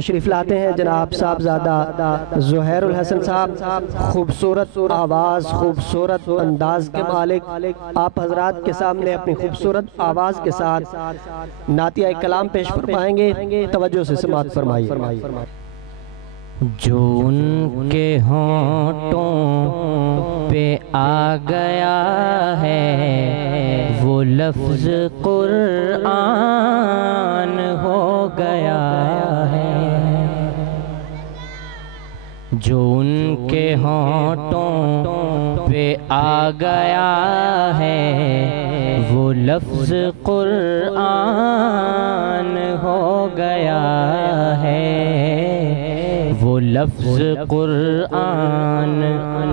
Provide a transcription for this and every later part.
تشریف لاتے ہیں جناب صاحبزادہ زہیر الحسن صاحب، خوبصورت آواز، خوبصورت انداز کے مالک، آپ حضرات کے سامنے اپنی خوبصورت آواز کے ساتھ نعتیہ کلام پیش فرمائیں گے، توجہ سے سماعت فرمائیے۔ جو ان کے ہونٹوں پہ آ گیا ہے وہ لفظ قرآن ہو گیا ہے، جو ان کے ہونٹوں پہ آ گیا ہے وہ لفظ قرآن ہو گیا ہے، وہ لفظ قرآن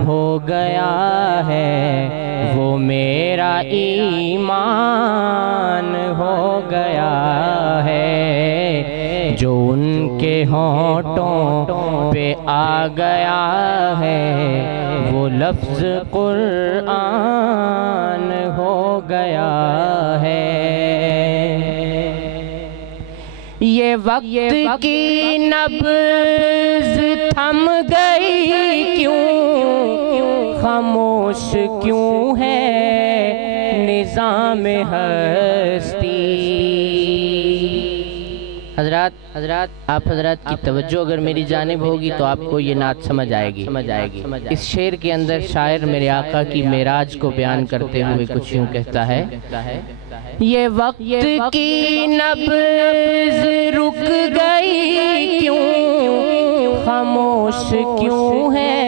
ہو گیا ہے، وہ میرا ایمان ہو گیا ہے، جو ان کے ہونٹوں پہ آ گیا ہے وہ لفظ قرآن ہو گیا ہے۔ یہ وقت کی نبض تھم گئی کیوں، خاموش کیوں ہے نظام ہستی۔ حضرات آپ حضرات کی توجہ اگر میری جانب ہوگی تو آپ کو یہ نعت سمجھ آئے گی۔ اس شعر کے اندر شاعر میرے آقا کی معراج کو بیان کرتے ہوئے کچھ یوں کہتا ہے، یہ وقت کی نبض رک گئی کیوں، خاموش کیوں ہے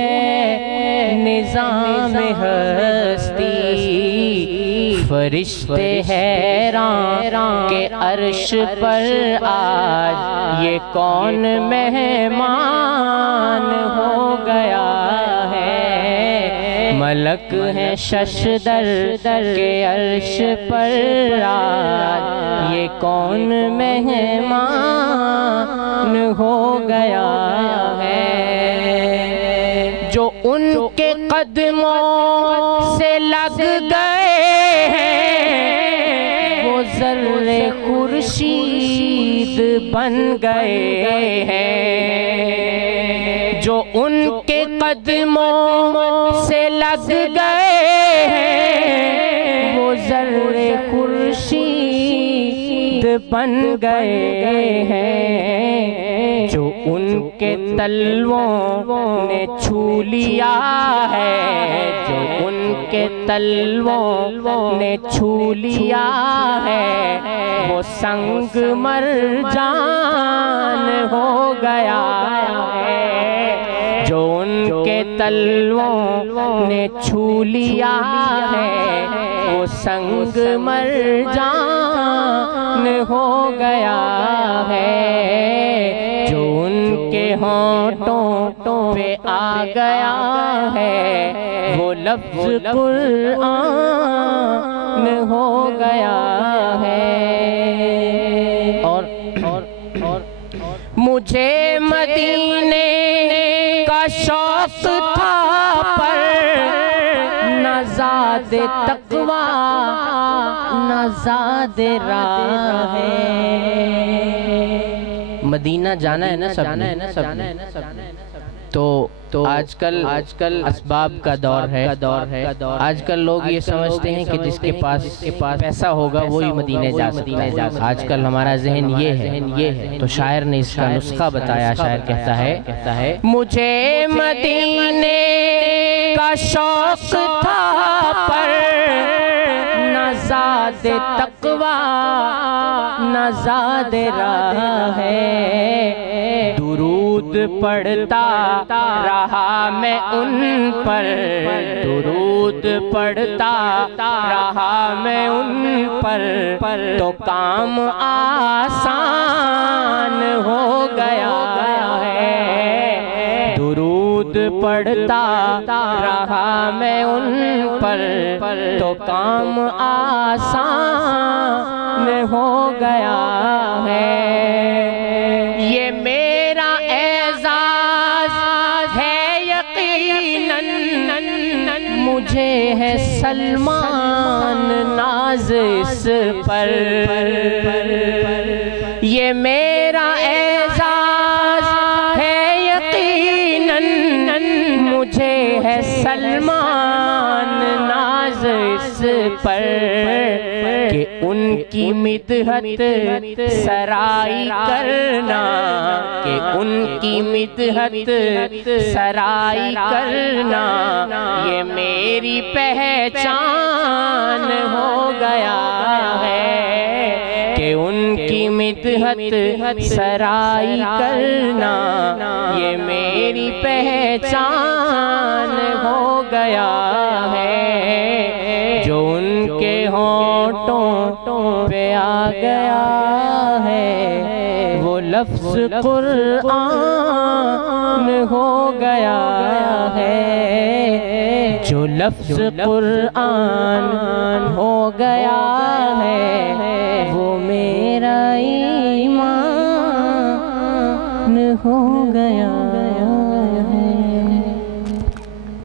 نظام ہستی، فرشتے حیران کہ عرش پر آج یہ کون مہمان ہو گیا ہے، ملک ہیں ششدر کے عرش پر آج یہ کون مہمان ہو گیا ہے، جو ان کے قدموں سے لگ گئے ہیں وہ ذرے خورشید بن گئے ہیں، جو ان کے قدموں سے لگ گئے ہیں وہ ذرے خورشید بن گئے ہیں، جو ان کے تلووں نے چھو لیا ہے، جو ان کے تلووں نے چھو لیا ہے وہ سنگ مرجان ہو گیا ہے، جو ان کے تلووں نے چھو لیا ہے وہ سنگ مرجان ہو گیا ہے، جو ان کے ہونٹوں پہ آ گیا ہے وہ لفظ قرآن ہو گیا ہے۔ اور مجھے مدینے کا شوق تھا پر نہ زاد تقوی نہ زاد راہ ہے، مدینہ جانا ہے نا سب نے، تو آج کل اسباب کا دور ہے، آج کل لوگ یہ سمجھتے ہیں کہ جس کے پاس پیسہ ہوگا وہی مدینے جا سکتا ہے، آج کل ہمارا ذہن یہ ہے، تو شاعر نے اس کا نسخہ بتایا، شاعر کہتا ہے مجھے مدینے کا شوق تھا پر نہ زاد تقوی نہ زاد راہ ہے، درود پڑھتا رہا میں ان پر، درود پڑھتا رہا میں ان پر، تو کام آسان ہو گیا ہے، درود پڑھتا رہا میں ان پر تو کام آسان ہو گیا ہے، یہ میرا اعزاز ہے یقیناً، مجھے ہے سلمان ناز اس پر، یہ میرا اعزاز اس پر کہ ان کی مدحت سرائی کرنا، کہ ان کی مدحت سرائی کرنا، یہ میری پہچان ہو گیا ہے، کہ ان کی مدحت سرائی کرنا، یہ میری پہچان ہو گیا ہے، جو ان کے ہونٹوں پہ آ گیا ہے، وہ لفظ قرآن ہو گیا ہے، جو لفظ قرآن ہو گیا ہے، وہ میرا ایمان ہو گیا۔